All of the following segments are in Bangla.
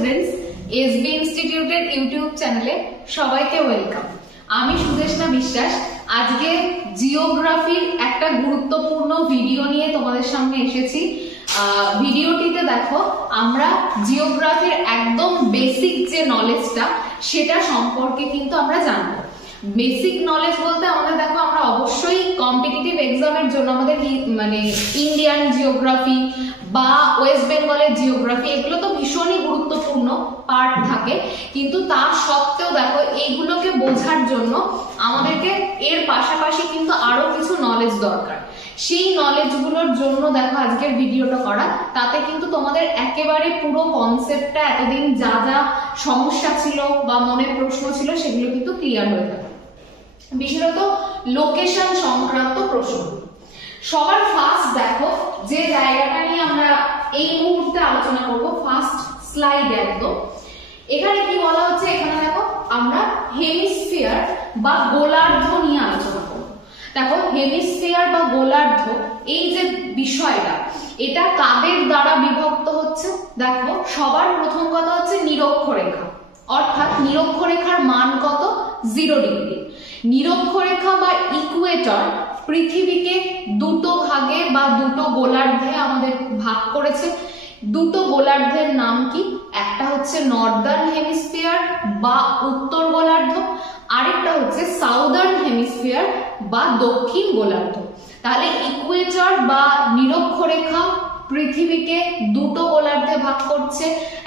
স্টুডেন্টস, এসবি ইনস্টিটিউটের ইউটিউব চ্যানেলে সবাইকে ওয়েলকাম। আমি সুদেশনা বিশ্বাস আজকে জিওগ্রাফির একটা গুরুত্বপূর্ণ ভিডিও নিয়ে তোমাদের সামনে এসেছি। ভিডিওটিতে দেখো আমরা জিওগ্রাফির একদম বেসিক যে নলেজটা সেটা সম্পর্কে কিন্তু আমরা জানবো। বেসিক নলেজ বলতে আমাদের দেখো আমরা অবশ্যই কম্পিটিটিভ এক্সামের জন্য আমাদের মানে ইন্ডিয়ান জিওগ্রাফি বা ওয়েস্ট বেঙ্গলের জিওগ্রাফি এগুলো তো ভীষণই গুরুত্বপূর্ণ পার্ট থাকে, কিন্তু তা সত্ত্বেও দেখো এইগুলোকে বোঝার জন্য আমাদেরকে এর পাশাপাশি কিন্তু আরো কিছু নলেজ দরকার। সেই নলেজগুলোর জন্য দেখো আজকের ভিডিওটা করা, তাতে কিন্তু তোমাদের একেবারে পুরো কনসেপ্টটা এতদিন যা যা সমস্যা ছিল বা মনে প্রশ্ন ছিল সেগুলো কিন্তু ক্লিয়ার হয়ে যাবে। বিশেষত লোকেশন সংক্রান্ত প্রশ্ন। সবার ফার্স্ট দেখো যে জায়গাটা নিয়ে আমরা এই মুহূর্তে আলোচনা করব, ফার্স্ট স্লাইড একদম। এখানে কি বলা হচ্ছে, এখানে দেখো আমরা হেমিস্ফিয়ার বা গোলার্ধ নিয়ে আলোচনা করব। দেখো হেমিস্ফিয়ার বা গোলার্ধ এই যে বিষয়টা, এটা কাদের দ্বারা বিভক্ত হচ্ছে? দেখো সবার প্রথম কথা হচ্ছে নিরক্ষরেখা, অর্থাৎ নিরক্ষরেখার মান কত? 0 ডিগ্রি। নিরক্ষরেখা বা ইকুয়েটর পৃথিবীকে দুটো ভাগে বা দুটো গোলার্ধে আমাদের ভাগ করেছে। দুটো গোলার্ধের নাম কি? একটা হচ্ছে নর্দার্ন হেমিস্ফিয়ার বা উত্তর গোলার্ধ, আরেকটা হচ্ছে সাউদার্ন হেমিস্ফিয়ার বা দক্ষিণ গোলার্ধ। তাহলে ইকুয়েটর বা নিরক্ষরেখা পৃথিবীকে দুটো গোলার্ধে ভাগ করছে,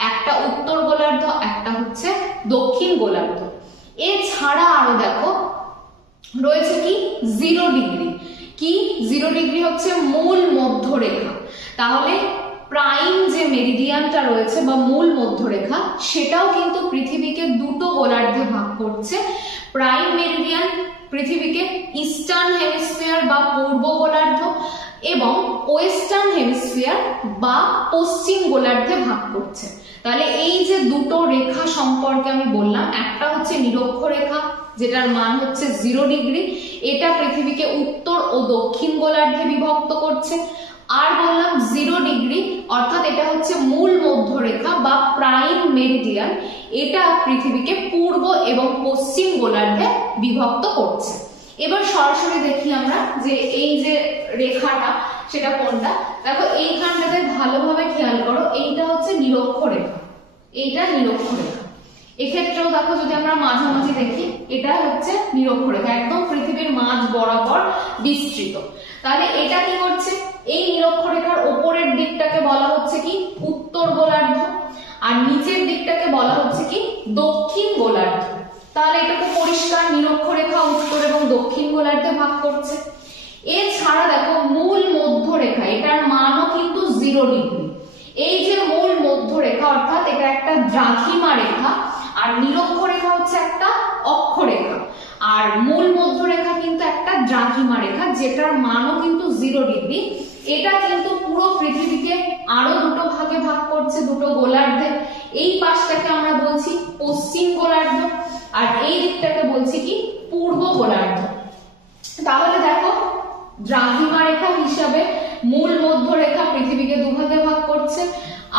একটা উত্তর গোলার্ধ, একটা হচ্ছে দক্ষিণ গোলার্ধ। এছাড়া আরো দেখো রয়েছে কি 0 ডিগ্রি। কি 0 ডিগ্রি? হচ্ছে মূল মধ্যরেখা। তাহলে প্রাইম যে মেরিডিয়ানটা রয়েছে বা মূল মধ্যরেখা, সেটাও কিন্তু পৃথিবীকে দুটো গোলার্ধে ভাগ করছে। প্রাইম মেরিডিয়ান পৃথিবীকে ইস্টার্ন হেমিস্ফিয়ার বা পূর্ব গোলার্ধ এবং ওয়েস্টার্ন হেমিস্ফিয়ার বা পশ্চিম গোলার্ধে ভাগ করছে। তাহলে এই যে দুটো রেখা সম্পর্কে আমি বললাম, একটা হচ্ছে নিরক্ষরেখা যেটার মান হচ্ছে 0 ডিগ্রি, এটা পৃথিবীকে উত্তর ও দক্ষিণ গোলার্ধে বিভক্ত করছে। আর বললাম 0 ডিগ্রি অর্থাৎ এটা হচ্ছে মূল মধ্যরেখা বা প্রাইম মেরিডিয়ান, এটা পৃথিবীকে পূর্ব এবং পশ্চিম গোলার্ধে বিভক্ত করছে। এবার সরাসরি দেখি আমরা যে এই যে রেখাটা সেটা কোনটা। দেখো এইখানটাতে ভালোভাবে খেয়াল করো, এইটা হচ্ছে নিরক্ষরেখা, এইটা নিরক্ষরেখা। এক্ষেত্রেও দেখো যদি আমরা মাঝামাঝি দেখি, এটা হচ্ছে নিরক্ষরেখা, একদম পৃথিবীর মাঝ বরাবর বিস্তৃত। তাহলে এটা কি করছে? এই নিরক্ষরেখার ওপরের দিকটাকে বলা হচ্ছে কি উত্তর গোলার্ধ, আর নিচের দিকটাকে বলা হচ্ছে কি দক্ষিণ গোলার্ধ। তাহলে এটা তো পরিষ্কার, নিরক্ষরেখা উত্তর এবং দক্ষিণ গোলার্ধে ভাগ করছে। এছাড়া দেখো মূল মধ্যরেখা, এটার মানও কিন্তু 0 ডিগ্রি। এই যে মূল মধ্যরেখা অর্থাৎ এটা একটা দ্রাঘিমা রেখা, আর নিরক্ষরেখা হচ্ছে একটা অক্ষরেখা, আর মূল মধ্যরেখা কিন্তু একটা দ্রাঘিমা রেখা যেটার মানও কিন্তু 0 ডিগ্রি। এটা কিন্তু পুরো পৃথিবীকে আরো দুটো ভাগে ভাগ করছে, দুটো গোলার্ধে। এই পাশটাকে আমরা বলছি পশ্চিম গোলার্ধ, আর এই দিকটাকে বলছি কি পূর্ব গোলার্ধ। তাহলে দেখো দ্রাঘিমা রেখা হিসাবে মূল মধ্যরেখা পৃথিবীকে দুভাগে ভাগ করছে,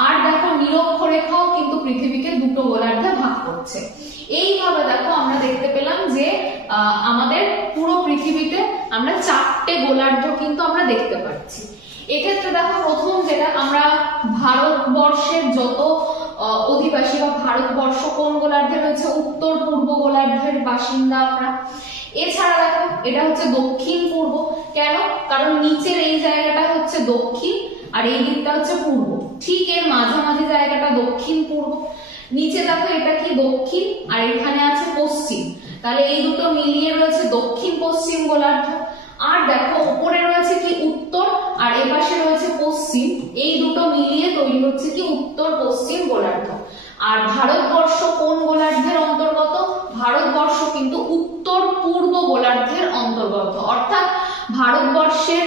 আর দেখো নিরক্ষরেখাও কিন্তু পৃথিবীকে দুটো গোলার্ধে ভাগ করছে। এইভাবে দেখো আমরা দেখতে পেলাম যে আমাদের পুরো পৃথিবীতে আমরা 4টে গোলার্ধ কিন্তু আমরা দেখতে পাচ্ছি। এক্ষেত্রে দেখো প্রথম যেটা, আমরা ভারতবর্ষের যত অধিবাসী বা ভারতবর্ষ কোন গোলার্ধে রয়েছে? উত্তর পূর্ব গোলার্ধের বাসিন্দা আমরা। এছাড়া দেখো এটা হচ্ছে দক্ষিণ পূর্ব। কেন? কারণ নিচের এই জায়গাটা হচ্ছে দক্ষিণ আর এই দিকটা হচ্ছে পূর্ব, ঠিক এর মাঝামাঝি জায়গাটা দক্ষিণ পূর্ব। নিচে দেখো এটা কি দক্ষিণ আর এখানে আছে পশ্চিম, তাহলে এই দুটো মিলিয়ে রয়েছে দক্ষিণ পশ্চিম গোলার্ধ। আর দেখো উপরে রয়েছে কি উত্তর আর এপাশে রয়েছে পশ্চিম, এই দুটো মিলিয়ে তৈরি হচ্ছে কি উত্তর পশ্চিম গোলার্ধ। আর ভারতবর্ষ কোন গোলার্ধের অন্তর্গত? ভারতবর্ষ কিন্তু উত্তর পূর্ব গোলার্ধের অন্তর্গত। অর্থাৎ ভারতবর্ষের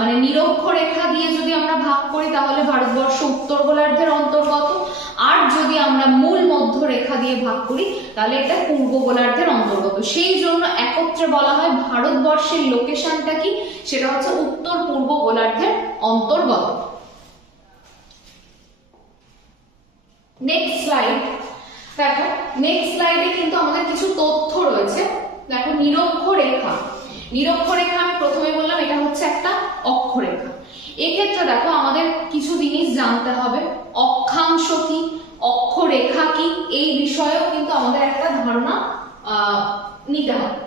মানে নিরক্ষরেখা দিয়ে যদি আমরা ভাগ করি তাহলে ভারতবর্ষ উত্তর গোলার্ধের অন্তর্গত, আর যদি আমরা মূল মধ্যরেখা দিয়ে ভাগ করি তাহলে এটা পূর্ব গোলার্ধের অন্তর্গত। সেই জন্য একত্রে বলা হয় ভারতবর্ষের লোকেশনটা কি, সেটা হচ্ছে উত্তর পূর্ব গোলার্ধের অন্তর্গত। নেক্সট স্লাইড দেখো, নেক্সট স্লাইডে কিন্তু আমাদের কিছু তথ্য রয়েছে। দেখো নিরক্ষরেখা, নিরক্ষরেখা আমি প্রথমে বললাম এটা হচ্ছে একটা অক্ষরেখা। এক্ষেত্রে দেখো আমাদের কিছু জিনিস জানতে হবে, অক্ষাংশ কি, অক্ষরেখা কি, এই বিষয়েও কিন্তু আমাদের একটা ধারণা নিতে হবে।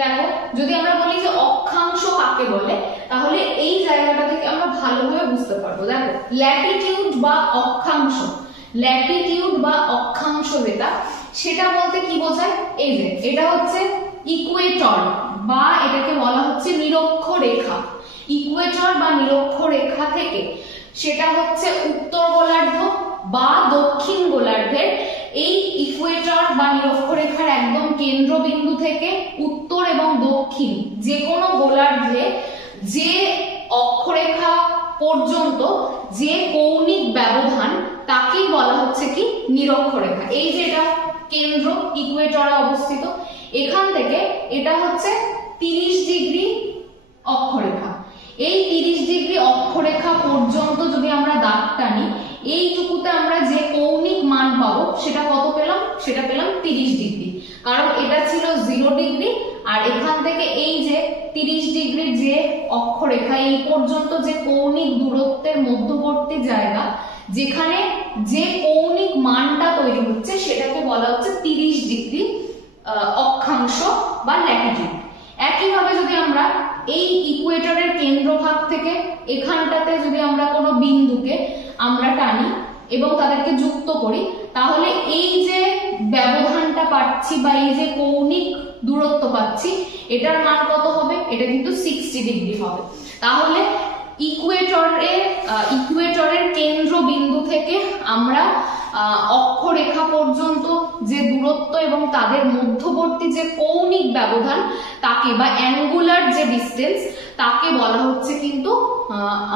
দেখো যদি আমরা বলি যে অক্ষাংশ কাকে বলে, তাহলে এই জায়গাটা থেকে আমরা ভালোভাবে বুঝতে পারবো। দেখো ল্যাটিটিউড বা অক্ষাংশ, ল্যাটিটিউড বা অক্ষাংশ যেটা, সেটা বলতে কি বোঝায়, এই যে এটা হচ্ছে ইকুয়েটর বা এটাকে বলা হচ্ছে নিরক্ষরেখা। ইকুয়েটর বা নিরক্ষরেখা থেকে সেটা হচ্ছে উত্তর গোলার্ধ বা দক্ষিণ গোলার্ধের এই ইকুয়েটর বা নিরক্ষরেখার একদম কেন্দ্রবিন্দু থেকে উত্তর এবং দক্ষিণ যে কোনো গোলার্ধে যে অক্ষরেখা পর্যন্ত যে কৌণিক ব্যবধান তাকেই বলা হচ্ছে কি নিরক্ষরেখা। এই যে এটা কেন্দ্র ইকুয়েটরে অবস্থিত, এখান থেকে এটা হচ্ছে 30 ডিগ্রি অক্ষরেখা। এই 30 ডিগ্রি অক্ষরেখা পর্যন্ত যদি আমরা দাগ টানি, এইটুকুতে আমরা যে কৌণিক মান পাবো সেটা কত পেলাম, সেটা পেলাম 30 ডিগ্রি। কারণ এটা ছিল 0 ডিগ্রি, আর এখান থেকে এই যে 30 ডিগ্রি যে অক্ষরেখা এই পর্যন্ত যে কৌণিক দূরত্বের মধ্যবর্তী জায়গা যেখানে যে কৌণিক মানটা তৈরি হচ্ছে সেটাকে বলা হচ্ছে 30 ডিগ্রি অক্ষাংশ বা ল্যাটিটিউড। একইভাবে যদি আমরা এই ইকুয়েটরের কেন্দ্রভাগ থেকে এখানটাতে যদি আমরা কোনো বিন্দুকে আমরা টানি এবং তাদেরকে যুক্ত করি, তাহলে এই যে ব্যবধানটা পাচ্ছি বা এই যে কৌণিক দূরত্ব পাচ্ছি এটার মান কত হবে, এটা কিন্তু 60 ডিগ্রি হবে। তাহলে ইকুয়েটরের কেন্দ্রবিন্দু থেকে আমরা অক্ষরেখা পর্যন্ত যে দূরত্ব এবং তাদের মধ্যবর্তী যে কৌণিক ব্যবধান তাকে বা অ্যাঙ্গুলার যে ডিসটেন্স তাকে বলা হচ্ছে কিন্তু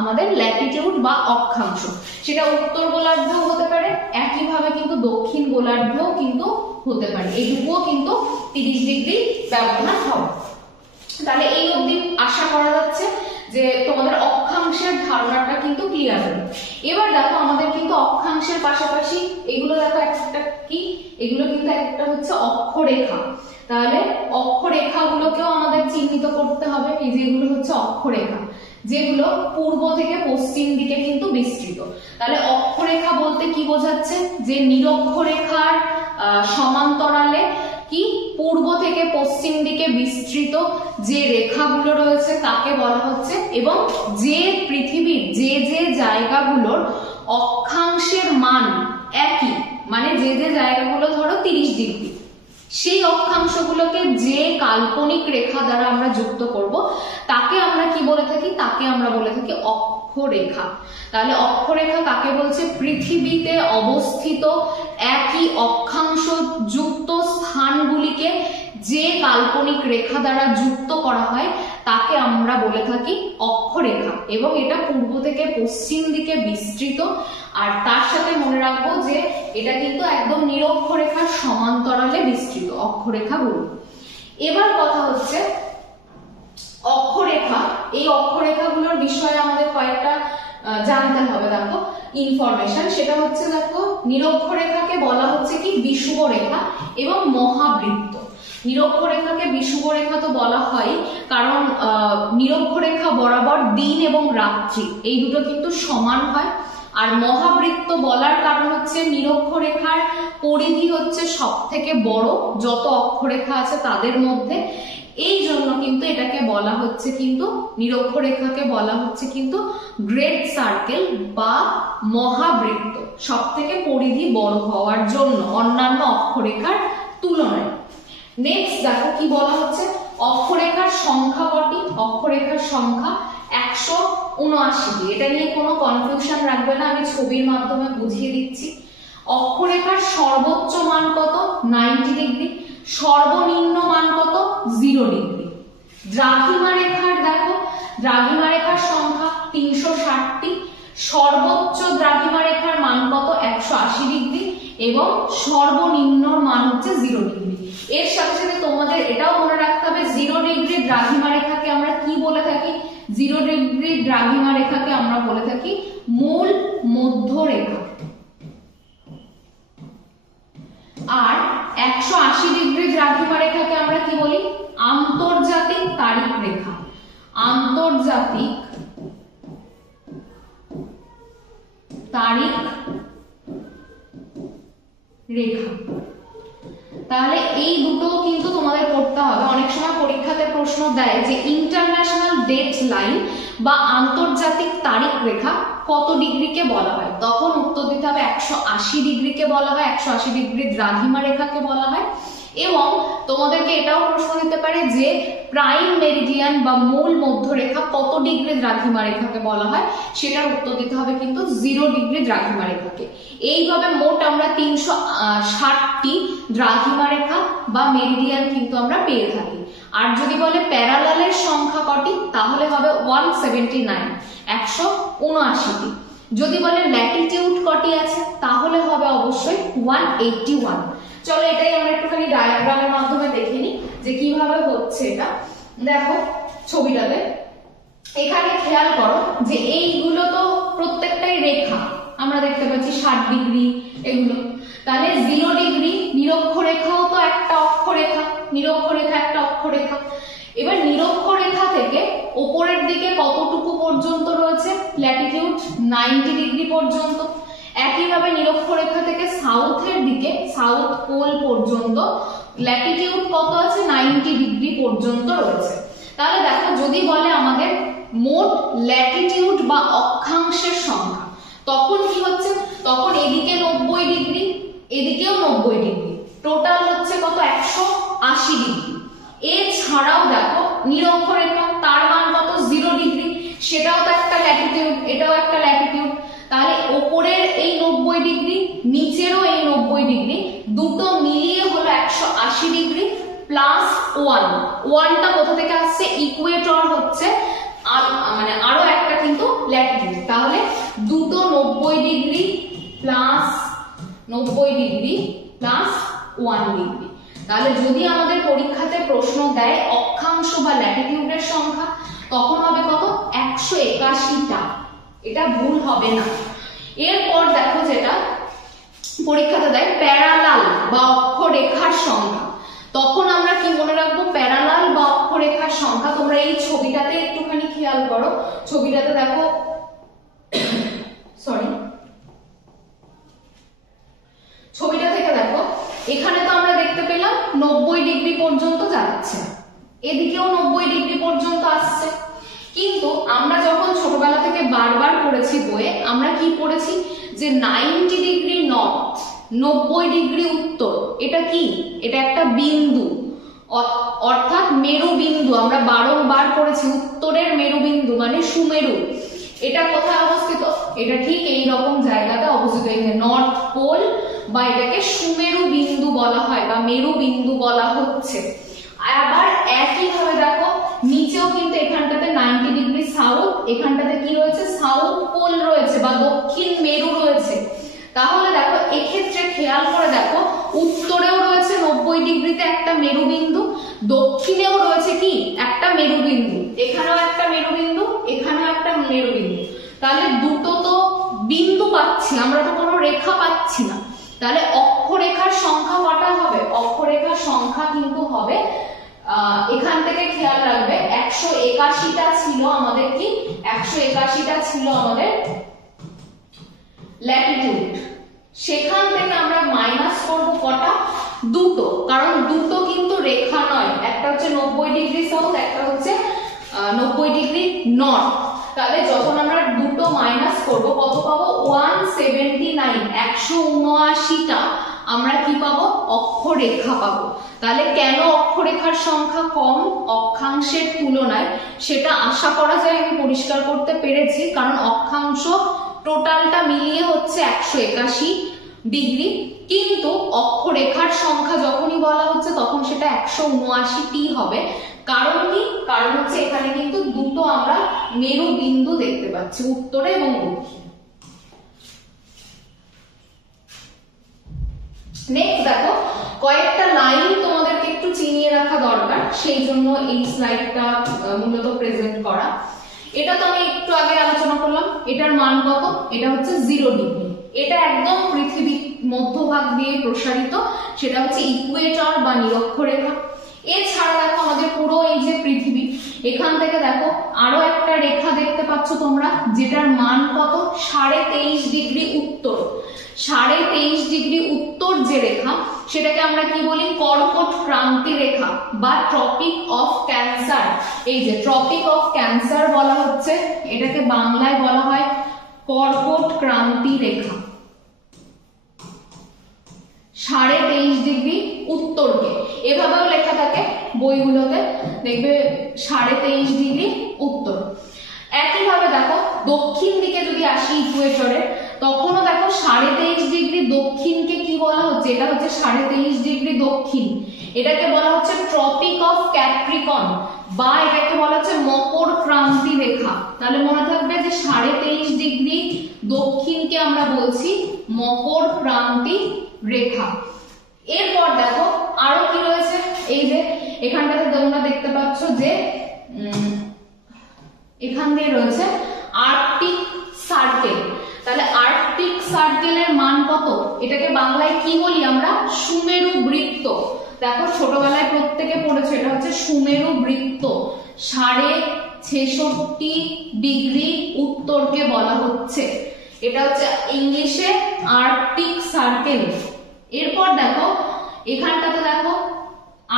আমাদের ল্যাটিটিউড বা অক্ষাংশ। সেটা উত্তর গোলার্ধেও হতে পারে, একইভাবে কিন্তু দক্ষিণ গোলার্ধেও কিন্তু হতে পারে। এইটুকুও কিন্তু 30 ডিগ্রি ব্যবধান হবে। তাহলে এই অবধি আশা করা যাচ্ছে যে তোমাদের অক্ষাংশের ধারণাটা কিন্তু ক্লিয়ার হবে। এবার দেখো আমাদের কিন্তু অক্ষাংশের পাশাপাশি এগুলো দেখো একটা কি, এগুলো কিন্তু একটা হচ্ছে অক্ষরেখা। তাহলে অক্ষরেখাগুলোকেও আমাদের চিহ্নিত করতে হবে। এই যেগুলো হচ্ছে অক্ষরেখা, যেগুলো পূর্ব থেকে পশ্চিম দিকে কিন্তু বিস্তৃত। তাহলে অক্ষরেখা বলতে কি বোঝাচ্ছে, যে নিরক্ষরেখার সমান্তরালে কি পূর্ব থেকে পশ্চিম দিকে বিস্তৃত যে রেখাগুলো রয়েছে তাকে বলা হচ্ছে, এবং যে পৃথিবীর যে যে জায়গাগুলোর অক্ষাংশের মান একই, মানে যে যে জায়গাগুলো ধরো 30 ডিগ্রি, সেই অক্ষাংশগুলোকে যে কাল্পনিক রেখা দ্বারা আমরা যুক্ত করব তাকে আমরা কি বলে থাকি, তাকে আমরা বলে থাকি অক্ষরেখা। তাহলে অক্ষরেখা কাকে বলছে, পৃথিবীতে অবস্থিত একই অক্ষাংশ যুক্ত স্থানগুলিকে যে কাল্পনিক রেখা দ্বারা যুক্ত করা হয় তাকে আমরা বলে থাকি অক্ষরেখা। এবং এটা পূর্ব থেকে পশ্চিম দিকে বিস্তৃত, আর তার সাথে মনে রাখবো যে এটা কিন্তু একদম নিরক্ষরেখার সমান্তরালে বিস্তৃত অক্ষরেখাগুলো। এবার কথা হচ্ছে অক্ষরেখা, এই অক্ষরেখাগুলোর বিষয়ে আমাদের কয়েকটা জানতে হবে। দেখো ইনফরমেশন, সেটা হচ্ছে দেখো নিরক্ষরেখাকে বলা হচ্ছে কি বিষুবরেখা এবং মহাবৃত্ত। নিরক্ষরেখাকে বিষুবরেখা তো বলা হয় কারণ নিরক্ষরেখা বরাবর দিন এবং রাত্রি এই দুটো কিন্তু সমান হয়। আর মহাবৃত্ত বলার কারণ হচ্ছে নিরক্ষরেখার পরিধি হচ্ছে সব থেকে বড় যত অক্ষরেখা আছে তাদের মধ্যে, এই জন্য কিন্তু এটাকে বলা হচ্ছে কিন্তু নিরক্ষরেখাকে বলা হচ্ছে কিন্তু গ্রেট সার্কেল বা মহাবৃত্ত, সব থেকে পরিধি বড় হওয়ার জন্য অন্যান্য অক্ষরেখার তুলনায়। নেক্সট দেখো কি বলা হচ্ছে, অক্ষরেখার সংখ্যা কটি, অক্ষরেখার সংখ্যা 179টি। এটা নিয়ে কোনো কনফিউশন রাখবে না, আমি ছবির মাধ্যমে বুঝিয়ে দিচ্ছি। অক্ষরেখার সর্বোচ্চ মান কত, 90 ডিগ্রি, সর্বনিম্ন মান কত, 0 ডিগ্রি। দ্রাঘিমা রেখার দেখো, দ্রাঘিমা রেখার সংখ্যা 360টি, সর্বোচ্চ দ্রাঘিমা রেখার মান কত, 180 ডিগ্রি, এবং সর্বনিম্ন মান হচ্ছে 0 ডিগ্রি। এর সাথে সাথে তোমাদের এটাও মনে রাখতে হবে 0 ডিগ্রি দ্রাঘিমা রেখাকে আমরা কি বলে থাকি, 0 ডিগ্রি দ্রাঘিমা রেখাকে আমরা বলে থাকি মূল মধ্য রেখা। 180 ডিগ্রি দ্রাঘিমা রেখাকে আমরা কি বলি? আন্তর্জাতিক তারিখ রেখা। আন্তর্জাতিক তারিখ রেখা। তাহলে এই দুটো কিন্তু তোমাদের পড়তে হবে। অনেক সময় পরীক্ষাতে প্রশ্ন দেয় যে ইন্টারন্যাশনাল ডেট লাইন বা আন্তর্জাতিক তারিখ রেখা কত ডিগ্রিকে বলা হয়, তখন উত্তর দিতে হবে 180 ডিগ্রিকে বলা হয়, 180 ডিগ্রি দ্রাঘিমা রেখাকে বলা হয়। এবং তোমাদেরকে এটাও প্রশ্ন দিতে পারে যে প্রাইম মেরিডিয়ান বা মূল মধ্যরেখা কত ডিগ্রি দ্রাঘিমা রেখাকে বলা হয়, সেটার উত্তর দিতে হবে কিন্তু 0 ডিগ্রি দ্রাঘিমা রেখাকে। এইভাবে মোট আমরা 360টি দ্রাঘিমা রেখা বা মেরিডিয়ান কিন্তু আমরা পেয়ে থাকি। আর যদি বলে প্যারালালের সংখ্যা কটি, তাহলে হবে 179, 179টি। যদি বলে ল্যাটিটিউড কটি আছে, তাহলে হবে অবশ্যই 181। চলো এটাই আমরা একটুখানি ডায়াগ্রামের মাধ্যমে দেখে নিই যে কিভাবে হচ্ছে এটা। দেখো ছবিটাতে, এখানে খেয়াল করো যে এইগুলো তো প্রত্যেকটাই রেখা, আমরা দেখতে পাচ্ছি 60 ডিগ্রি এগুলো। তাহলে 0 ডিগ্রি নিরক্ষরেখাও তো একটা অক্ষরেখা, নিরক্ষরেখা একটা অক্ষরেখা। এবার নিরক্ষরেখা থেকে উপরের দিকে কতটুকু পর্যন্ত রয়েছে? ল্যাটিটিউড 90 ডিগ্রি পর্যন্ত। একইভাবে নিরক্ষরেখা থেকে সাউথের দিকে, সাউথ পোল পর্যন্ত ল্যাটিটিউড কত আছে? 90 ডিগ্রি পর্যন্ত রয়েছে। তাহলে দেখো যদি বলে আমাদের মোট ল্যাটিটিউড বা অক্ষাংশের সংখ্যা, তখন কি হচ্ছে? তখন এদিকে 90 ডিগ্রি, এদিকেও 90 ডিগ্রি, টোটাল হচ্ছে কত? 180 ডিগ্রি। এছাড়াও দেখো নিরক্ষরেখা, তার মান কত? 0 ডিগ্রি, সেটাও তো একটা ল্যাটিটিউড, এটাও একটা ল্যাটিটিউড। তাহলে উপরের এই 90 ডিগ্রি, নিচেরও এই 90 ডিগ্রি, দুটো মিলিয়ে হলো 180 ডিগ্রি প্লাস 1। 1টা কোথা থেকে আসছে? ইকুয়েটর হচ্ছে, মানে আরো একটা কিন্তু ল্যাটিটিউড। তাহলে দুটো 90 degree plus 90 degree plus 1 degree. তাহলে যদি আমাদের পরীক্ষাতে প্রশ্ন দেয় অক্ষাংশ বা ল্যাটিটিউডের সংখ্যা, তখন হবে কত? 181টা। এটা ভুল হবে না। এরপর দেখো যেটা পরীক্ষাতে দেয় প্যারালাল বা অক্ষরেখার সংখ্যা, তখন আমরা কি মনে রাখবো? প্যারালাল বা অক্ষরেখার সংখ্যা। তোমরা এই ছবিটাতে একটুখানি খেয়াল করো, ছবিটাতে দেখো, সরি, ছবিটা থেকে দেখো, এখানে তো আমরা দেখতে পেলাম 90 ডিগ্রি পর্যন্ত যাচ্ছে, এদিকেও 90 ডিগ্রি পর্যন্ত আসছে। কিন্তু আমরা যখন ছোটবেলা থেকে বারবার পড়েছি বইয়ে, আমরা কি পড়েছি? যে 90 ডিগ্রি নর্থ, 90 ডিগ্রি উত্তর, এটা কি? এটা একটা বিন্দু, অর্থাৎ মেরু বিন্দু। আমরা বারংবার পড়েছি উত্তরের মেরু বিন্দু মানে সুমেরু। এটা কোথায় অবস্থিত? এটা ঠিক এই রকম জায়গাতে অবস্থিত, এই নর্থ পোল, বা এটাকে সুমেরু বিন্দু বলা হয় বা মেরু বিন্দু বলা হচ্ছে। আবার একই ভাবে দেখো নিচেও কিন্তু এখানটাতে 90 ডিগ্রি সাউথ, এখানটাতে কি রয়েছে? সাউথ পোল রয়েছে বা দক্ষিণ মেরু রয়েছে। তাহলে দেখো এক্ষেত্রে খেয়াল করে দেখো, উত্তরেও রয়েছে 90 ডিগ্রিতে একটা মেরু বিন্দু, দক্ষিণেও রয়েছে কি? একটা মেরু বিন্দু, এখানেও একটা মেরু বিন্দু, এখানেও একটা মেরু বিন্দু। তাহলে দুটো তো বিন্দু পাচ্ছি, আমরা তো কোনো রেখা পাচ্ছি না। তাহলে অক্ষরেখার সংখ্যা কটা হবে? অক্ষরেখার সংখ্যা কিন্তু হবে, এখান থেকে খেয়াল রাখবে 181টা ছিল আমাদের কি? 181টা ছিল আমাদের ল্যাটিটিউড। সেখান থেকে আমরা মাইনাস করব কটা? দুটো, কারণ দুটো কিন্তু রেখা নয়, একটা হচ্ছে 90 ডিগ্রি সাউথ, একটা হচ্ছে 90 ডিগ্রি নর্থ। তাহলে যখন আমরা দুটো মাইনাস করব কত পাবো? 179, 179টা আমরা কি পাবো? অক্ষরেখা পাবো। তাহলে কেন অক্ষরেখার সংখ্যা কম অক্ষাংশের তুলনায়, সেটা আশা করা যায় আমি পরিষ্কার করতে পেরেছি। কারণ অক্ষাংশ টোটালটা মিলিয়ে হচ্ছে 181 ডিগ্রি, কিন্তু অক্ষরেখার সংখ্যা যখনই বলা হচ্ছে তখন সেটা 179টি হবে। কারণ কি? কারণ হচ্ছে এখানে কিন্তু দুটো আমরা মেরু বিন্দু দেখতে পাচ্ছি, উত্তরে এবং দক্ষিণে। নেক্সট দেখো, কয়েকটা লাইন তোমাদেরকে একটু চিনিয়ে রাখা দরকার, সেই জন্য এই স্লাইডটা মূলত প্রেজেন্ট করা। এটা তো আমি একটু আগে আলোচনা করলাম, এটার মান কত? এটা হচ্ছে 0 ডিগ্রি। এটা একদম পৃথিবী মধ্যভাগ দিয়ে প্রসারিত, সেটা হচ্ছে ইকুয়েটর বা নিরক্ষরেখা। এছাড়া দেখো আমাদের পুরো এই যে পৃথিবী, এখান থেকে দেখো আরো একটা রেখা দেখতে পাচ্ছ তোমরা, যেটার মান কত 23.5 ডিগ্রি উত্তর। 23.5 ডিগ্রি উত্তর যে রেখা, সেটাকে আমরা কি বলি, কর্কট ক্রান্তি রেখা বা ট্রপিক অফ ক্যান্সার। এই যে ট্রপিক অফ ক্যান্সার বলা হচ্ছে, এটাকে বাংলায় বলা হয় কর্কট ক্রান্তি রেখা। 23.5 ডিগ্রি উত্তরকে এভাবেও লেখা থাকে বইগুলোতে, দেখবে 23.5 ডিগ্রি উত্তর। একইভাবে দেখো দক্ষিণ দিকে যদি আসি ইকুয়েটরে, তখনও দেখো 23.5 ডিগ্রি দক্ষিণকে কি বলা হচ্ছে, এটা হচ্ছে 23.5 ডিগ্রি দক্ষিণ, এটাকে বলা হচ্ছে ট্রপিক অফ ক্যাপ্রিকন বা এটাকে বলা হচ্ছে মকর ক্রান্তি রেখা। তাহলে মনে থাকবে যে 23.5 ডিগ্রি দক্ষিণকে আমরা বলছি মকর ক্রান্তি রেখা। এরপর দেখো আরো কি রয়েছে, এই যে এখানটাতে তোমরা দেখতে পাচ্ছ যে এখান দিয়ে রয়েছে আর্কটিক সার্কেল। তাহলে আর্কটিক সার্কেলের মান কত, এটাকে বাংলায় কি বলি আমরা, সুমেরু বৃত্ত। দেখো ছোটবেলায় প্রত্যেকে পড়েছে, এটা হচ্ছে সুমেরু বৃত্ত। 66.5 ডিগ্রি উত্তরকে বলা হচ্ছে, এটা হচ্ছে ইংলিশে আর্কটিক সার্কেল। এরপর দেখো এখানটাতে দেখো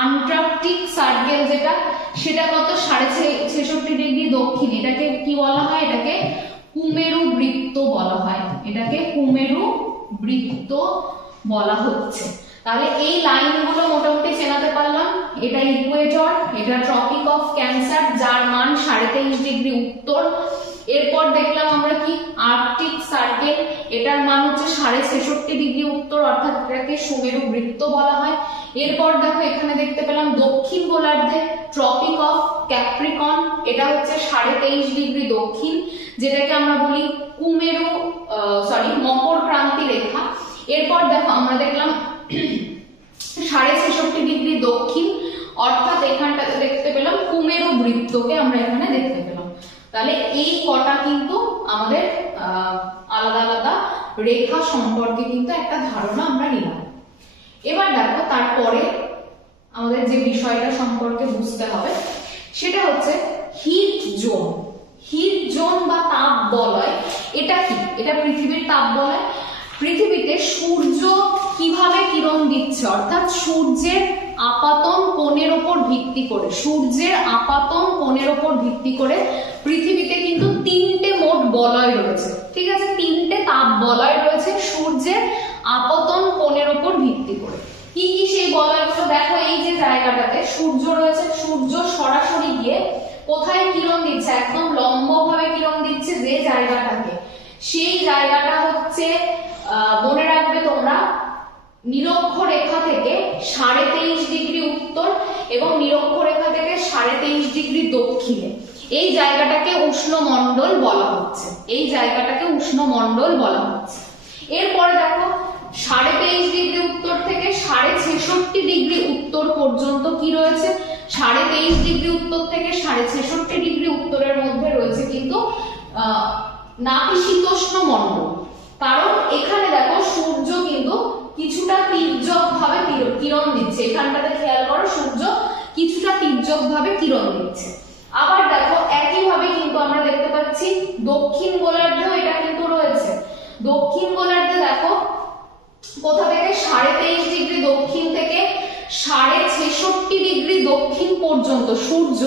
আন্টার্কটিক সার্কেল যেটা, সেটা কত 66.5 ডিগ্রি দক্ষিণ, এটাকে কি বলা হয়, এটাকে কুমেরু বৃত্ত বলা হয়, এটাকে কুমেরু বৃত্ত বলা হচ্ছে। তাহলে এই লাইনগুলো মোটামুটি চেনাতে পারলাম, এটা ইকুয়েটর, এটা ট্রপিক অফ ক্যান্সার যার মান 23.5 ডিগ্রি উত্তর। এরপর দেখলাম আমরা কি আর্কটিক সার্কেল, এটার মান হচ্ছে 66.5 ডিগ্রি উত্তর, অর্থাৎ এটাকে সুমেরু বৃত্ত বলা হয়। এরপর দেখো এখানে দেখতে পেলাম দক্ষিণ গোলার্ধে ট্রপিক অফ ক্যাপ্রিকন, এটা হচ্ছে 23.5 ডিগ্রি দক্ষিণ, যেটাকে আমরা বলি কুমেরু মকর ক্রান্তি রেখা। এরপর দেখো আমরা দেখলাম 66.5 ডিগ্রি দক্ষিণ, অর্থাৎ এখানটাতে দেখতে পেলাম কুমেরু বৃত্তকে আমরা এখানে দেখতে পেলাম। তাহলে এই কটা কিন্তু আমাদের আলাদা আলাদা রেখা সম্পর্কে কিন্তু একটা ধারণা আমরা নিলাম। এবার দেখো তারপরে আমাদের যে বিষয়টা সম্পর্কে বুঝতে হবে, সেটা হচ্ছে হিট জোন। হিট জোন বা তাপ বলয়, এটা কি, এটা পৃথিবীর তাপ বলয়। পৃথিবীতে সূর্য কিভাবে কিরণ দিচ্ছে, অর্থাৎ সূর্যের আপাতন কোণের উপর ভিত্তি করে, সূর্যের আপাতন কোণের উপর ভিত্তি করে পৃথিবীতে কিন্তু 3টে মোট বলয় রয়েছে, ঠিক আছে, 3টে তাপ বলয় রয়েছে সূর্যের আপাতন কোণের উপর ভিত্তি করে। কি কি সেই বলয়গুলো দেখো, এই যে জায়গাটাতে সূর্য রয়েছে, সূর্য সরাসরি গিয়ে কোথায় কিরণ দিচ্ছে, একদম লম্বভাবে কিরণ দিচ্ছে যে জায়গাটাকে, সেই জায়গাটা হচ্ছে মনে রাখবে তোমরা নিরক্ষরেখা থেকে 23.5 ডিগ্রি উত্তর এবং নিরক্ষরেখা থেকে 23.5 ডিগ্রি দক্ষিণে। এই জায়গাটাকে উষ্ণমণ্ডল বলা হচ্ছে, এই জায়গাটাকে উষ্ণমণ্ডল বলা হচ্ছে। এরপরে দেখো 23.5 ডিগ্রি উত্তর থেকে 66.5 ডিগ্রি উত্তর পর্যন্ত কি রয়েছে, 23.5 ডিগ্রি উত্তর থেকে 66.5 ডিগ্রি উত্তরের মধ্যে রয়েছে কিন্তু নাতিশীতোষ্ণ মণ্ডল। কারণ এখানে দেখো সূর্য কিন্তু কিছুটা তির্যক ভাবে কিরণ দিচ্ছে, এখানটাতে খেয়াল করো সূর্য কিছুটা তির্যক ভাবে কিরণ দিচ্ছে। আবার দেখো একইভাবে কিন্তু আমরা দেখতে পাচ্ছি দক্ষিণ গোলার্ধেও এটা কিন্তু রয়েছে। দক্ষিণ গোলার্ধে দেখো কোথা থেকে 23.5 ডিগ্রি দক্ষিণ থেকে 66.5 ডিগ্রি দক্ষিণ পর্যন্ত সূর্য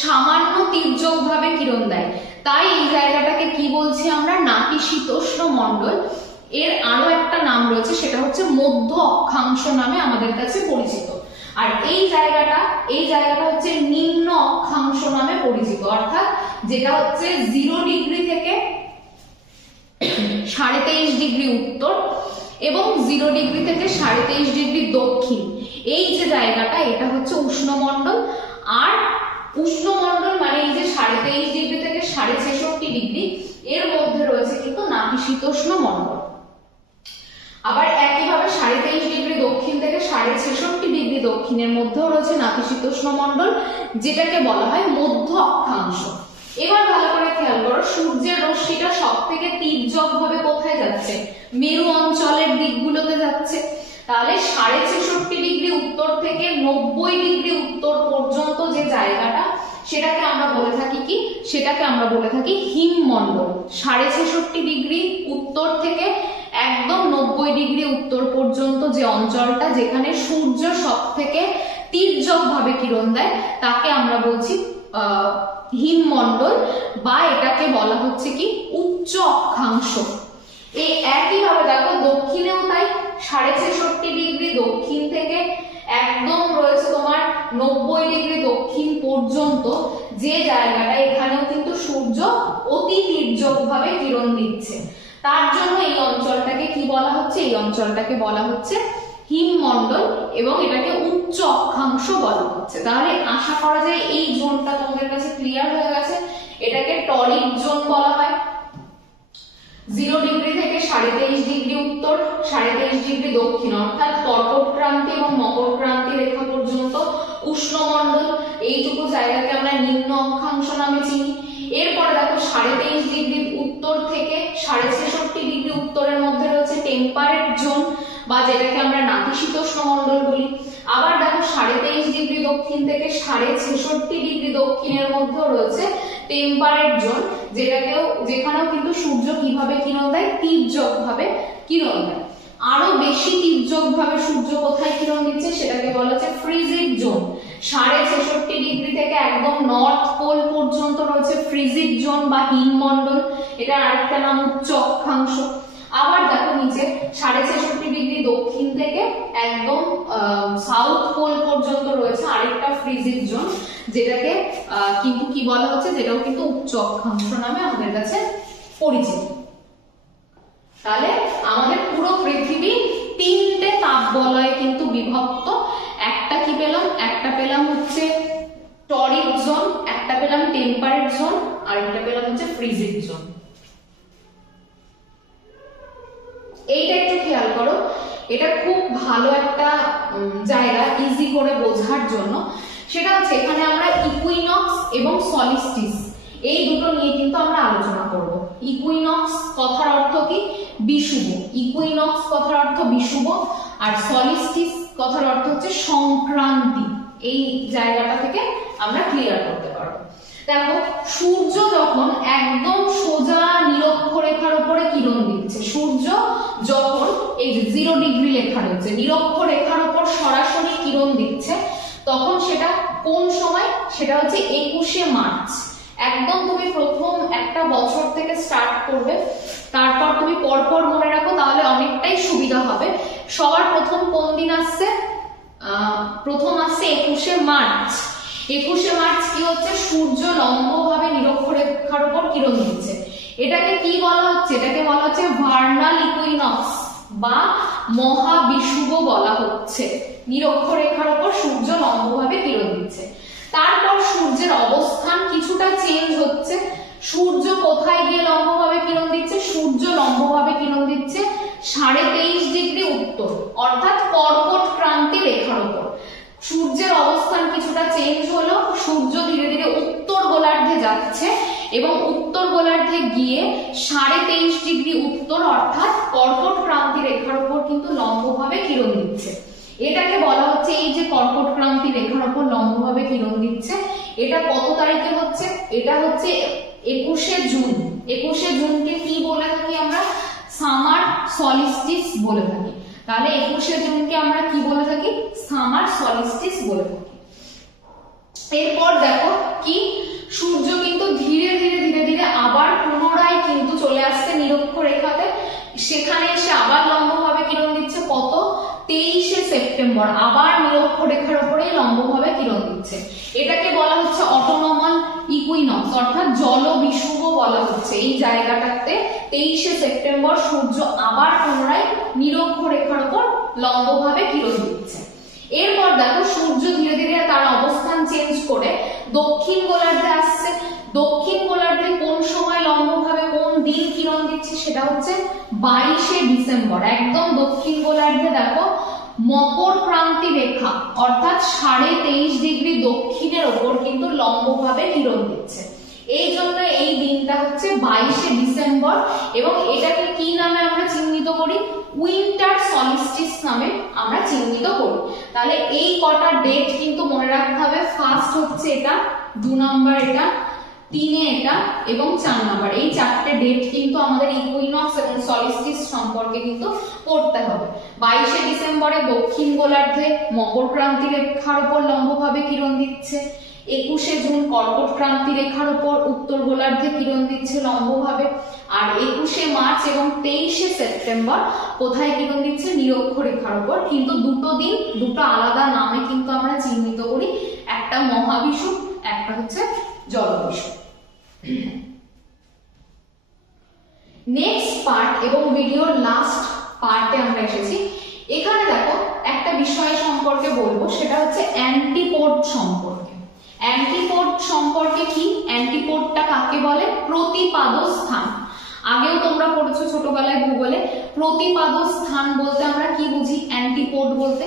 সামান্য তির্যক ভাবে কিরণ দেয়, তাই এই জায়গাটাকে কি বলছি আমরা, নাতিশীতোষ্ণ মণ্ডল। এর আরো একটা নাম রয়েছে, সেটা হচ্ছে মধ্য অক্ষাংশ নামে আমাদের কাছে পরিচিত। আর এই জায়গাটা হচ্ছে নিম্ন অক্ষাংশ নামে পরিচিত, অর্থাৎ যেটা হচ্ছে 0 ডিগ্রি থেকে 23.5 ডিগ্রি উত্তর এবং 0 ডিগ্রি থেকে 23.5 ডিগ্রি দক্ষিণ। এই যে জায়গাটা, এটা হচ্ছে উষ্ণমণ্ডল। আর উষ্ণমণ্ডল মানে এই যে 23.5 ডিগ্রি থেকে 66.5 ডিগ্রি, এর মধ্যে রয়েছে কিন্তু নাতিশীতোষ্ণ মণ্ডল। আবার একইভাবে 23.5 ডিগ্রি দক্ষিণ থেকে 66.5 ডিগ্রি দক্ষিণের মধ্যেও রয়েছে নাতিশীতোষ্ণ মণ্ডল, যেটাকে বলা হয় মধ্য অক্ষাংশ। এবার ভালো করে খেয়াল করো, সূর্যের রশ্মিটা সব থেকে তির্যক ভাবে কোথায় যাচ্ছে? মেরু অঞ্চলের দিকগুলোতে যাচ্ছে। তাহলে 66.5 ডিগ্রি উত্তর থেকে 90 ডিগ্রি উত্তর পর্যন্ত যে জায়গাটা, সেটাকে আমরা বলে থাকি কি? সেটাকে আমরা বলে থাকি হিমমণ্ডল। 66.5 ডিগ্রি উত্তর থেকে একদম 90 ডিগ্রি উত্তর পর্যন্ত যে অঞ্চলটা, যেখানে সূর্য সব থেকে তির্যক ভাবে কিরণ দেয়, তাকে আমরা বলছি হিমমণ্ডল, বা এটাকে বলা হচ্ছে কি? উচ্চ অক্ষাংশ। এই একইভাবে দেখো দক্ষিণেও তাই, 66.5 ডিগ্রি দক্ষিণ থেকে একদম রয়েছে তোমার 90 ডিগ্রি দক্ষিণ পর্যন্ত যে জায়গাটা, এখানেও কিন্তু সূর্য অতি তির্যক ভাবে কিরণ দিচ্ছে। তার জন্য এই অঞ্চলটাকে কি বলা হচ্ছে? এই অঞ্চলটাকে বলা হচ্ছে হিমমণ্ডল, এবং এটাকে উচ্চ অক্ষাংশ বলা হচ্ছে। তাহলে আশা করা যায় এই জোনটা তোমাদের কাছে ক্লিয়ার হয়ে গেছে। এটাকে টরিড জোন বলা হয়। 0 ডিগ্রি থেকে 23.5 ডিগ্রি উত্তর, 23.5 ডিগ্রি দক্ষিণ, অর্থাৎ কর্কট ক্রান্তি এবং মকর ক্রান্তি রেখা পর্যন্ত উষ্ণমণ্ডল। এইটুকু জায়গাকে আমরা নিম্ন অক্ষাংশ নামে চিনি। এরপরে দেখো 23.5 ডিগ্রি উত্তর থেকে 66.5 ডিগ্রি উত্তরের মধ্যে রয়েছে টেম্পারেট জোন, বা যেটাকে আমরা নাতিশীতোষ্ণ মণ্ডল বলি। আবার দেখো 23.5 ডিগ্রি দক্ষিণ থেকে 66.5 ডিগ্রি দক্ষিণের মধ্যেও রয়েছে টেম্পারেট জোন, যেখানেও কিন্তু সূর্য কিভাবে কিরণ দেয়? তির্যক ভাবে কিরণ দেয়। আরো বেশি তির্যক ভাবে সূর্য কোথায় কিরণ দিচ্ছে? সেটাকে বলা হচ্ছে ফ্রিজিড জোন। 66.5 ডিগ্রি থেকে একদম নর্থ পোল পর্যন্ত রয়েছে ফ্রিজিড জোন বা হিমমণ্ডল। এটা আরেকটা নাম উচ্চ অক্ষাংশ। আবার দেখো নিচে 66.5 ডিগ্রি দক্ষিণ থেকে একদম সাউথ পোল পর্যন্ত রয়েছে আরেকটা ফ্রিজিড জোন, যেটাকে কিন্তু কি বলা হচ্ছে? যেটাও কিন্তু উচ্চ অক্ষাংশ নামে আমাদের কাছে পরিচিত। তাহলে আমাদের পুরো পৃথিবী 3টে তাপ বলয়ে কিন্তু বিভক্ত। একটা কি পেলাম? একটা পেলাম হচ্ছে টরিড জোন, একটা পেলাম টেম্পারেট জোন, আর একটা পেলাম হচ্ছে ফ্রিজিড জোন। এইটা একটু খেয়াল করো, এটা খুব ভালো একটা জায়গা ইজি করে বোঝার জন্য। সেটা হচ্ছে এখানে আমরা ইকুইনক্স এবং সলিস্টিস এই দুটো নিয়ে কিন্তু আমরা আলোচনা করব। ইকুইনক্স কথার অর্থ কি? বিষুব। ইকুইনক্স কথার অর্থ বিষুব, আর সলিস্টিস কথার অর্থ হচ্ছে সংক্রান্তি। এই জায়গাটা থেকে আমরা ক্লিয়ার করতে পারবো। দেখো সূর্য যখন একদম সোজা নিরক্ষরেখার উপরে কিরণ দিচ্ছে, সূর্য যখন এই যে 0 ডিগ্রি লেখা রয়েছে নিরক্ষরেখার উপর সরাসরি কিরণ দিচ্ছে, তখন সেটা কোন সময়? সেটা হচ্ছে 21শে মার্চ। একদম তুমি প্রথম একটা বছর থেকে স্টার্ট করবে, তারপর তুমি পরপর মনে রাখো, তাহলে অনেকটাই সুবিধা হবে। সবার প্রথম কোন দিন আসছে? প্রথম আসছে 21শে মার্চ। 21শে মার্চ কি হচ্ছে? সূর্য লম্বভাবে নিরক্ষরেখার উপর কিরণ দিচ্ছে। এটাকে কি বলা হচ্ছে? এটাকে বলা হচ্ছে ভার্নাল ইকুইনক্স বা মহাবিষুব বলা হচ্ছে। নিরক্ষরেখার উপর সূর্য লম্বভাবে কিরণ দিচ্ছে। তারপর সূর্যের অবস্থান কিছুটা চেঞ্জ হচ্ছে। সূর্য কোথায় গিয়ে লম্বভাবে কিরণ দিচ্ছে? সূর্য লম্বভাবে কিরণ দিচ্ছে 23.5 ডিগ্রি উত্তর, অর্থাৎ কর্কট ক্রান্তি রেখার উপর। সূর্যের অবস্থান কিছুটা চেঞ্জ হলো, সূর্য ধীরে ধীরে উত্তর গোলার্ধে যাচ্ছে এবং উত্তর গোলার্ধে গিয়ে 23.5 ডিগ্রি উত্তর, অর্থাৎ কর্কট ক্রান্তি রেখার উপর কিন্তু লম্বভাবে কিরণ দিচ্ছে। এটাকে বলা হচ্ছে, এই যে কর্কট ক্রান্তি রেখার উপর লম্বভাবে কিরণ দিচ্ছে, এটা কত তারিখে হচ্ছে? এটা হচ্ছে 21শে জুন। 21শে জুনকে কি বলে থাকি আমরা? সামার সলিস্টিস বলে থাকি। তাহলে 21শে জুনকে আমরা কি বলে থাকি? সামার সলিস্টিস বলে থাকি। এরপর দেখো কি সূর্য কিন্তু ধীরে ধীরে ধীরে ধীরে আবার পুনরায় কিন্তু চলে আসছে নিরক্ষরেখাতে। সেখানে এসে আবার লম্বভাবে কিরণ দিচ্ছে কত? 23শে সেপ্টেম্বর আবার নিরক্ষরেখার উপরেই লম্বভাবে কিরণ দিচ্ছে। এটাকে বলা হচ্ছে অটোনমাল ইকুইনক্স, অর্থাৎ জলবিষুব বলা হচ্ছে। এই জায়গাটাতে 23শে সেপ্টেম্বর সূর্য আবার পুনরায় নিরক্ষরেখার উপর লম্বভাবে কিরণ দিচ্ছে। এরপর দেখো সূর্য ধীরে ধীরে তার অবস্থান চেঞ্জ করে দক্ষিণ গোলার্ধে আসছে। দক্ষিণ গোলার্ধে কোন সময় লম্বভাবে কোন দিন কিরণ দিচ্ছে? সেটা হচ্ছে 22শে ডিসেম্বর। একদম দক্ষিণ গোলার্ধে দেখো মকর ক্রান্তি রেখা, অর্থাৎ 23.5 ডিগ্রি দক্ষিণের ওপর কিন্তু লম্বভাবে কিরণ দিচ্ছে। এই জন্য এই দিনটা হচ্ছে 22শে ডিসেম্বর এবং এটাকে কি নামে আমরা চিহ্নিত করি? উইন্টার সলিস্টিস নামে আমরা চিহ্নিত করি। তাহলে এই কটা ডেট কিন্তু মনে রাখতে হবে। ফার্স্ট হচ্ছে এটা, 2 নম্বর এটা, 3 এটা এবং 4 নম্বর। এই চারটে ডেট কিন্তু আমাদের ইকুইনক্স এবং সলিস্টিস সম্পর্কে কিন্তু পড়তে হবে। 22শে ডিসেম্বরে দক্ষিণ গোলার্ধে মকর ক্রান্তি রেখার উপর লম্বভাবে কিরণ দিচ্ছে। 21শে জুন কর্কট ক্রান্তি রেখার উপর উত্তর গোলার্ধে কিরণ দিচ্ছে লম্বভাবে। আর 21শে মার্চ এবং 23শে সেপ্টেম্বর কোথায় কিরণ দিচ্ছে? নিরক্ষরেখার উপর। কিন্তু দুটো দিন দুটো আলাদা নামে কিন্তু আমরা চিহ্নিত করি, একটা মহাবিষুব, একটা হচ্ছে জলবিষুব। নেক্সট পার্ট এবং ভিডিওর লাস্ট পার্টে আমরা এসেছি। এখানে দেখো একটা বিষয় সম্পর্কে বলবো, সেটা হচ্ছে অ্যান্টিপোড সম্পর্কে। অ্যান্টিপোড সম্পর্কে কি? অ্যান্টিপোডটা কাকে বলে? প্রতিপাদ স্থান। আগেও তোমরা পড়েছো ছোটবেলায় ভূগোলে। প্রতিপাদ স্থান বলতে আমরা কি বুঝি? অ্যান্টিপোড বলতে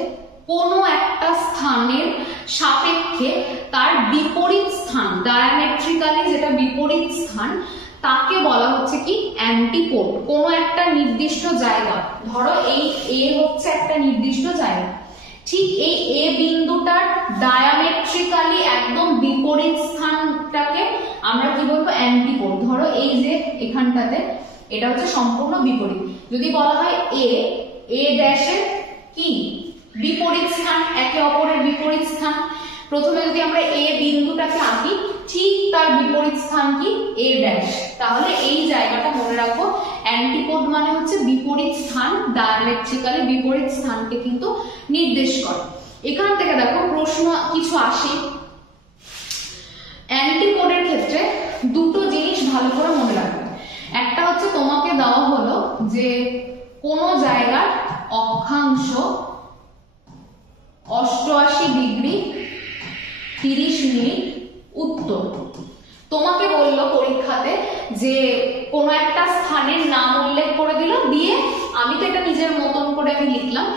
কোনো একটা স্থানের সাপেক্ষে তার বিপরীত স্থান, ডায়ামেট্রিক্যালি যেটা বিপরীত স্থান, তাকে বলা হচ্ছে কি? অ্যান্টিপোড। কোনো একটা নির্দিষ্ট জায়গা, ধরো এই এ হচ্ছে একটা নির্দিষ্ট জায়গা, ঠিক এই এ বিন্দুটার ডায়ামেট্রিক্যালি একদম বিপরীত স্থানটাকে আমরা কি বলবো? অ্যান্টিপোড। ধরো এই যে এখানটাতে এটা হচ্ছে সম্পূর্ণ বিপরীত। যদি বলা হয় এ ড্যাশের কি বিপরীত স্থান, একে অপরের বিপরীত স্থান, প্রথমে যদি আমরা এ বিন্দুটাকে আঁকি, ঠিক তার বিপরীত স্থান কি? A dash. তাহলে এই জায়গাটা মনে রাখবো, অ্যান্টিপোড মানে হচ্ছে বিপরীত স্থান, ডায়ামেট্রিক্যালি বিপরীত স্থানকে কিন্তু নির্দেশ করে। এখান থেকে দেখো প্রশ্ন কিছু আসে। অ্যান্টিপোডের ক্ষেত্রে দুটো জিনিস ভালো করে মনে রাখবে। একটা হচ্ছে তোমাকে দেওয়া হলো যে কোন জায়গার অক্ষাংশ 88 ডিগ্রি 30 মিনিট উত্তর। তোমাকে বললো পরীক্ষাতে যে কোনো একটা স্থানের নাম উল্লেখ করে দিল, দিয়ে আমি তো এটা নিজের মতন করে আমি লিখলাম,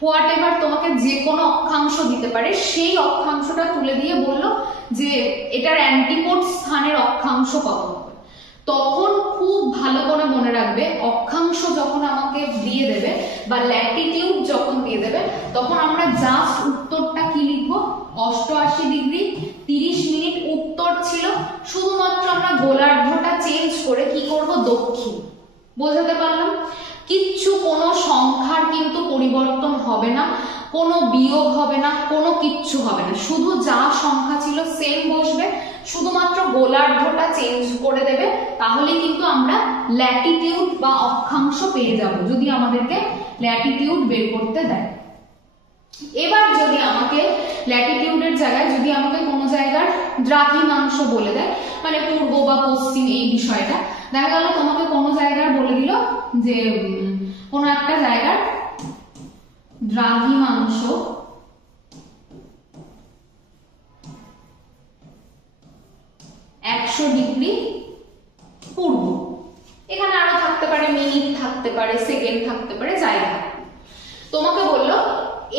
হোয়াট এভার তোমাকে যে কোনো অক্ষাংশ দিতে পারে, সেই অক্ষাংশটা তুলে দিয়ে বললো যে এটার অ্যান্টিপোড স্থানের অক্ষাংশ কত হবে। তখন খুব ভালো করে মনে রাখবে, অক্ষাংশ যখন আমাকে দিয়ে দেবে বা ল্যাটিটিউড যখন দিয়ে দেবে, তখন আমরা জাস্ট উত্তরটা কি লিখবো? 88 ডিগ্রি 30 মিনিট উত্তর ছিল। শুধুমাত্র আমরা গোলার্ধটা চেঞ্জ করে কি করব? দক্ষিণ। বোঝাতে পারলাম? কিচ্ছু কোনো সংখ্যার কিন্তু পরিবর্তন হবে না, কোনো বিয়োগ হবে না, কোনো কিচ্ছু হবে না, শুধু যা সংখ্যা ছিল সেম বসবে, শুধুমাত্র গোলার্ধটা চেঞ্জ করে দেবে। তাহলে কিন্তু আমরা ল্যাটিটিউড বা অক্ষাংশ পেয়ে যাব, যদি আমাদেরকে ল্যাটিটিউড বের করতে দেয়। এবার যদি আমাকে ল্যাটিটিউডের জায়গায় যদি আমাকে কোনো জায়গার দ্রাঘিমাংশ বলে দেয়, মানে পূর্ব বা পশ্চিম এই বিষয়টা, দেখা গেল তোমাকে কোনো জায়গার বলে দিল যে কোনো একটা জায়গার দ্রাঘিমাংশ 100 ডিগ্রি পূর্ব। এখানে আরো থাকতে পারে মিনিট, থাকতে পারে সেকেন্ড, থাকতে পারে জায়গা। তোমাকে বললো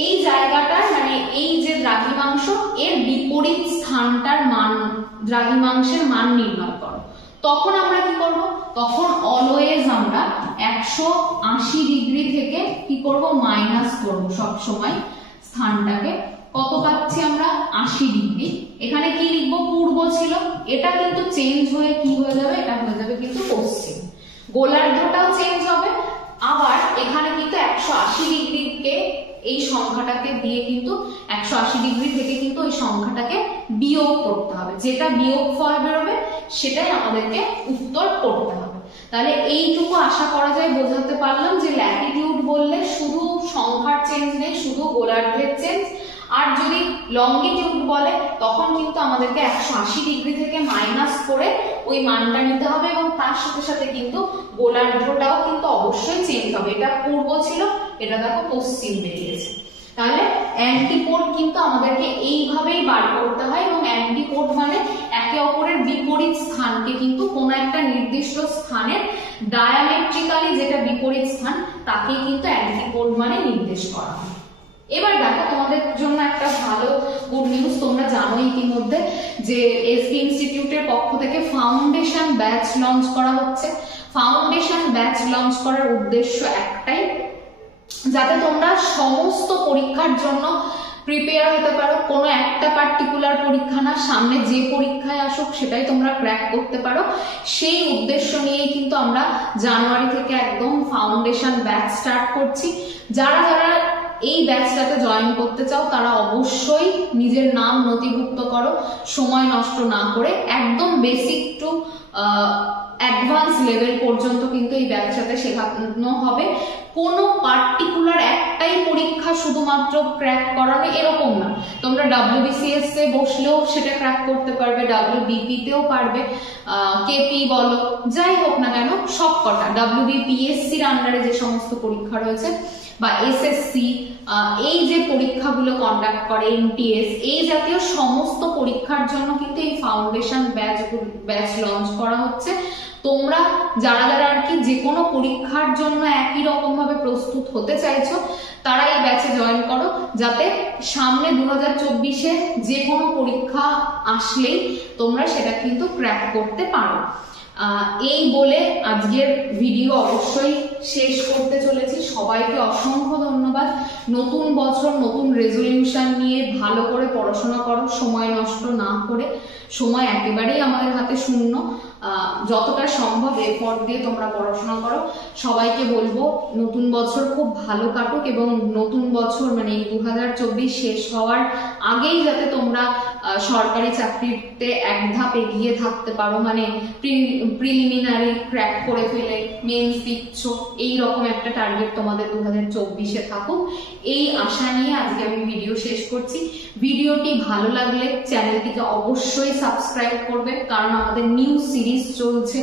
এই জায়গাটার মানে এই যে দ্রাঘিমাংশ এর বিপরীত স্থানটার মান, দ্রাঘিমাংশের মান নির্ণয় করো। তখন আমরা কি করব? তখন অলওয়েজ আমরা 180 ডিগ্রি থেকে কি করব? মাইনাস করব সব সময় স্থানটাকে। কত পাচ্ছি আমরা? 80 ডিগ্রি। এখানে কি লিখবো? পূর্ব ছিল, এটা কিন্তু চেঞ্জ হয়ে কি হয়ে যাবে? এটা হয়ে যাবে কিন্তু পশ্চিম। গোলার্ধটাও চেঞ্জ হবে। আবার এখানে কিন্তু 180 ডিগ্রিকে এই সংখ্যাটাকে দিয়ে কিন্তু 180 ডিগ্রি থেকে কিন্তু ওই সংখ্যাটাকে বিয়োগ করতে হবে, যেটা বিয়োগ ফল বেরোবে সেটাই আমাদেরকে উত্তর করতে হবে। তাহলে এইটুকু আশা করা যায় বোঝাতে পারলাম যে ল্যাটিটিউড বললে শুধু সংখ্যার চেঞ্জ নেই, শুধু গোলার্ধের চেঞ্জ। আর যদি লঙ্গিটিউড বলে তখন কিন্তু আমাদেরকে 180 ডিগ্রি থেকে মাইনাস করে ওই মানটা নিতে হবে, এবং তার সাথে সাথে কিন্তু গোলার্ধটাও কিন্তু অবশ্যই চেঞ্জ হবে। এটা পূর্ব ছিল, এটা দেখো পশ্চিম বেরিয়েছে। তাহলে অ্যান্টিপোড কিন্তু আমাদেরকে এইভাবেই বার করতে হয়, এবং অ্যান্টিপোড মানে একে অপরের বিপরীত স্থানকে কিন্তু কোনো একটা নির্দিষ্ট স্থানের ডায়ামেট্রিক্যালি যেটা বিপরীত স্থান তাকে কিন্তু অ্যান্টিপোড মানে নির্দেশ করা হয়। এবার দেখো, তোমাদের জন্য একটা ভালো গুড নিউজ। তোমরা জানো ইতিমধ্যে যে এসবি ইনস্টিটিউটের পক্ষ থেকে ফাউন্ডেশন ব্যাচ লঞ্চ করা হচ্ছে। ফাউন্ডেশন ব্যাচ লঞ্চ করার উদ্দেশ্য একটাই, যাতে তোমরা সমস্ত পরীক্ষার জন্য প্রিপেয়ার হতে পারো। কোনো একটা পার্টিকুলার পরীক্ষা না, সামনে যে পরীক্ষায় আসুক সেটাই তোমরা ক্র্যাক করতে পারো। সেই উদ্দেশ্য নিয়েই কিন্তু আমরা জানুয়ারি থেকে একদম ফাউন্ডেশন ব্যাচ স্টার্ট করছি। যারা যারা এই ব্যাচটাতে জয়েন করতে চাও তারা অবশ্যই নিজের নাম নথিভুক্ত করো, সময় নষ্ট না করে। একদম বেসিক টু অ্যাডভান্স লেভেল পর্যন্ত কিন্তু এই ব্যাচটাতে শেখানো হবে। কোনো পার্টিকুলার একটাই পরীক্ষা শুধুমাত্র ক্র্যাক করানো এরকম না। তোমরা WBCS এ বসলেও সেটা ক্র্যাক করতে পারবে, WBP তেও পারবে, কেপি বলো, যাই হোক না কেন সব কটা, WBPSC-র আন্ডারে যে সমস্ত পরীক্ষা রয়েছে বা SSC, এই যে পরীক্ষাগুলো কন্ডাক্ট করে NTS, এই জাতীয় সমস্ত পরীক্ষার জন্য কিন্তু এই ফাউন্ডেশন ব্যাচ লঞ্চ করা হচ্ছে। তোমরা যারা যারা আর কি যে কোনো পরীক্ষার জন্য একই রকম ভাবে প্রস্তুত হতে চাইছো তারা এই ব্যাচে জয়েন করো, যাতে সামনে 2024-এ যে কোনো পরীক্ষা আসলেই তোমরা সেটা কিন্তু ক্র্যাক করতে পারো। এই বলে আজকের ভিডিও অবশ্যই শেষ করতে চলেছি। সবাইকে অসংখ্য ধন্যবাদ। নতুন বছর নতুন রেজলিউশন নিয়ে ভালো করে পড়াশোনা করো, সময় নষ্ট না করে। সময় একেবারেই আমাদের হাতে শূন্য, যতটা সম্ভব এফোর্ট দিয়ে তোমরা পড়াশোনা করো। সবাইকে বলবো নতুন বছর খুব ভালো কাটুক, এবং নতুন বছর মানে এই 2024 শেষ হওয়ার আগেই যাতে তোমরা সরকারি চাকরিতে এক ধাপ এগিয়ে থাকতে পারো, মানে প্রিলিমিনারি ক্র্যাক করে ফেলে মেন্স দিচ্ছ, এইরকম একটা টার্গেট তোমাদের 2024-এ থাকুক। এই আশা নিয়ে আজকে আমি ভিডিও শেষ করছি। ভিডিওটি ভালো লাগলে চ্যানেলটিকে অবশ্যই সাবস্ক্রাইব করবে, কারণ আমাদের নিউ সিরিজ চলছে।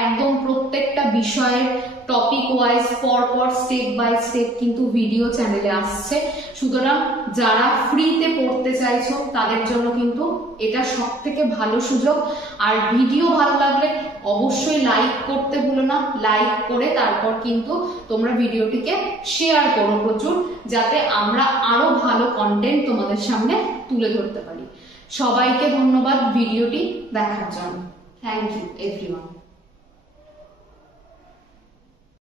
একদম প্রত্যেকটা বিষয়ের টপিক ওয়াইজ পরপর স্টেপ বাই স্টেপ কিন্তু ভিডিও চ্যানেলে আসছে। সুতরাং যারা ফ্রিতে পড়তে চাইছো তাদের জন্য কিন্তু এটা সব থেকে ভালো সুযোগ। আর ভিডিও ভালো লাগলে অবশ্যই লাইক করতে ভুলো না। লাইক করে তারপর কিন্তু তোমরা ভিডিওটিকে শেয়ার করো প্রচুর, যাতে আমরা আরো ভালো কন্টেন্ট তোমাদের সামনে তুলে ধরতে পারি। সবাইকে ধন্যবাদ ভিডিওটি দেখার জন্য। Thank you everyone.